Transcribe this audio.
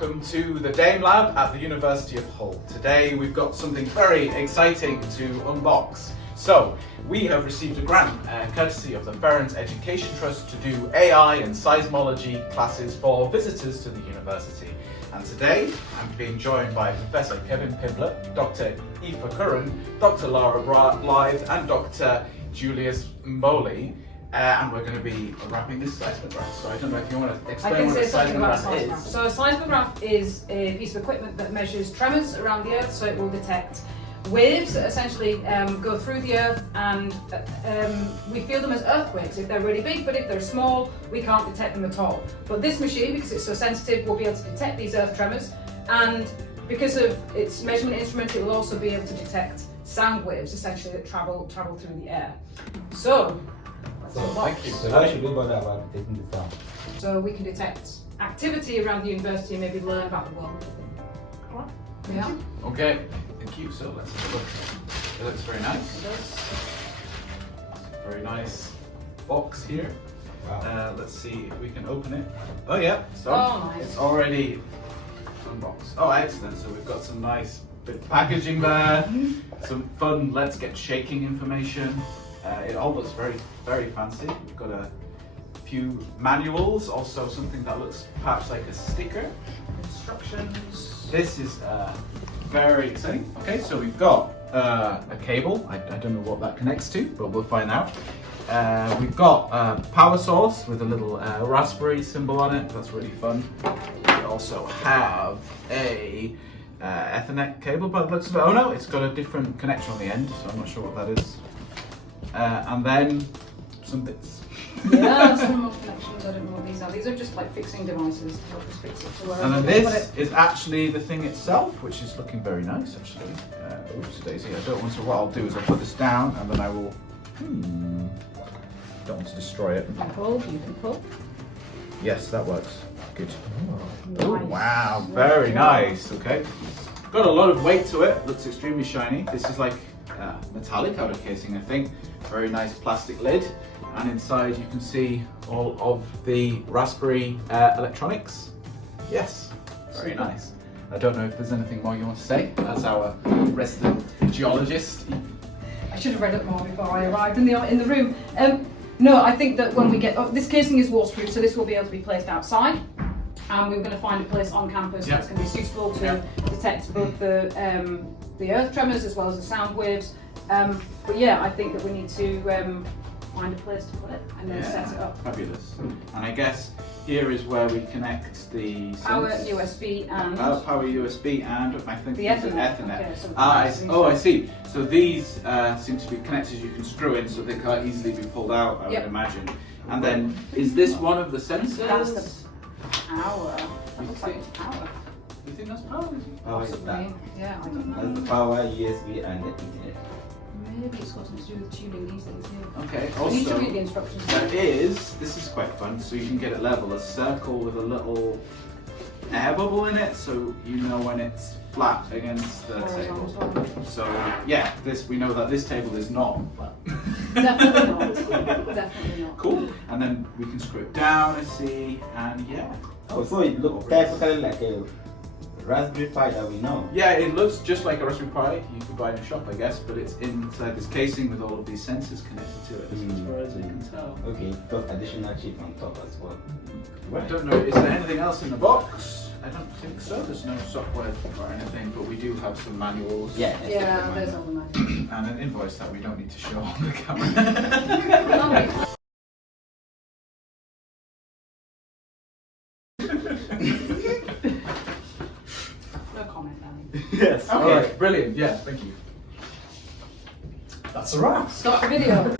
welcome to the Dame Lab at the University of Hull. Today we've got something very exciting to unbox. So, we have received a grant courtesy of the Ferens Education Trust to do AI and seismology classes for visitors to the university. And today I'm being joined by Professor Kevin Pimblett, Dr. Aoife Curran, Dr. Lara Blythe and Dr. Julius Mboli. And we're going to be unwrapping this seismograph. So I don't know if you want to explain what a seismograph is. So a seismograph is a piece of equipment that measures tremors around the Earth, so it will detect waves that essentially go through the Earth, and we feel them as earthquakes if they're really big, but if they're small, we can't detect them at all. But this machine, because it's so sensitive, will be able to detect these Earth tremors, and because of its measurement instrument, it will also be able to detect sound waves, essentially, that travel through the air. So, Thank you. So why should we bother about detecting the sound? So we can detect activity around the university and maybe learn about the world. Yeah. Okay, thank you. So let's have a look. It looks very nice. It does. Very nice box here. Wow. Let's see if we can open it. Oh yeah, so Oh, nice. it's already unboxed. Oh, excellent. So we've got some nice bit of packaging there. Some fun Let's Get Shaking information. It all looks very, very fancy. We've got a few manuals, also something that looks perhaps like a sticker. Instructions. This is very exciting. Okay, so we've got a cable. I don't know what that connects to, but we'll find out. We've got a power source with a little raspberry symbol on it. That's really fun. We also have a Ethernet cable, but it looks a bit, oh no, it's got a different connection on the end, so I'm not sure what that is. And then some bits. Yeah, some more connections. I don't know what these are. These are just like fixing devices to help us fix it to wherever. And then this is actually the thing itself, which is looking very nice actually. Oops, daisy. I don't want to. What I'll do is I'll put this down, and then I will. Don't want to destroy it. You can pull. You can pull. Yes, that works. Good. Nice. Oh wow, very nice. Okay. Got a lot of weight to it. Looks extremely shiny. This is like metallic outer casing, I think. Very nice plastic lid, and inside you can see all of the Raspberry electronics. Yes, very nice. I don't know if there's anything more you want to say as our resident geologist. I should have read it more before I arrived in the room. No, I think that when we get this casing is waterproof, so this will be able to be placed outside. And we're going to find a place on campus that's going to be suitable to detect both the earth tremors as well as the sound waves. But yeah, I think that we need to find a place to put it and then set it up. Fabulous. And I guess here is where we connect the Power USB and power USB and I think the Ethernet. Okay, so I see. So these seem to be connectors you can screw in, so they can't easily be pulled out. I would imagine. And then is this one of the sensors? That's the power. That looks like it's power. You think that's power? Power is that. Yeah, I don't know. That's the power, USB, and the Ethernet. Maybe it's got something to do with tuning these things here. Okay. We need to Also, read the instructions. this is quite fun. So you can get it level, a circle with a little air bubble in it, so you know when it's flat against the table. So yeah, we know that this table is not flat. Definitely not. Definitely not. Cool. And then we can screw it down, I see, and yeah. Oh, so it looks typically like a Raspberry Pi that we know. Yeah, it looks just like a Raspberry Pi you could buy in a shop, I guess, but it's inside this casing with all of these sensors connected to it, as far as I can tell. Okay, got additional chip on top as well. I don't know, is there anything else in the box? I don't think so. There's no software or anything, but we do have some manuals. Yeah, there's all the magic. And an invoice that we don't need to show on the camera. No comment, Danny. Yes. Okay. All right. Brilliant. Yeah. Thank you. That's a wrap. Start the video.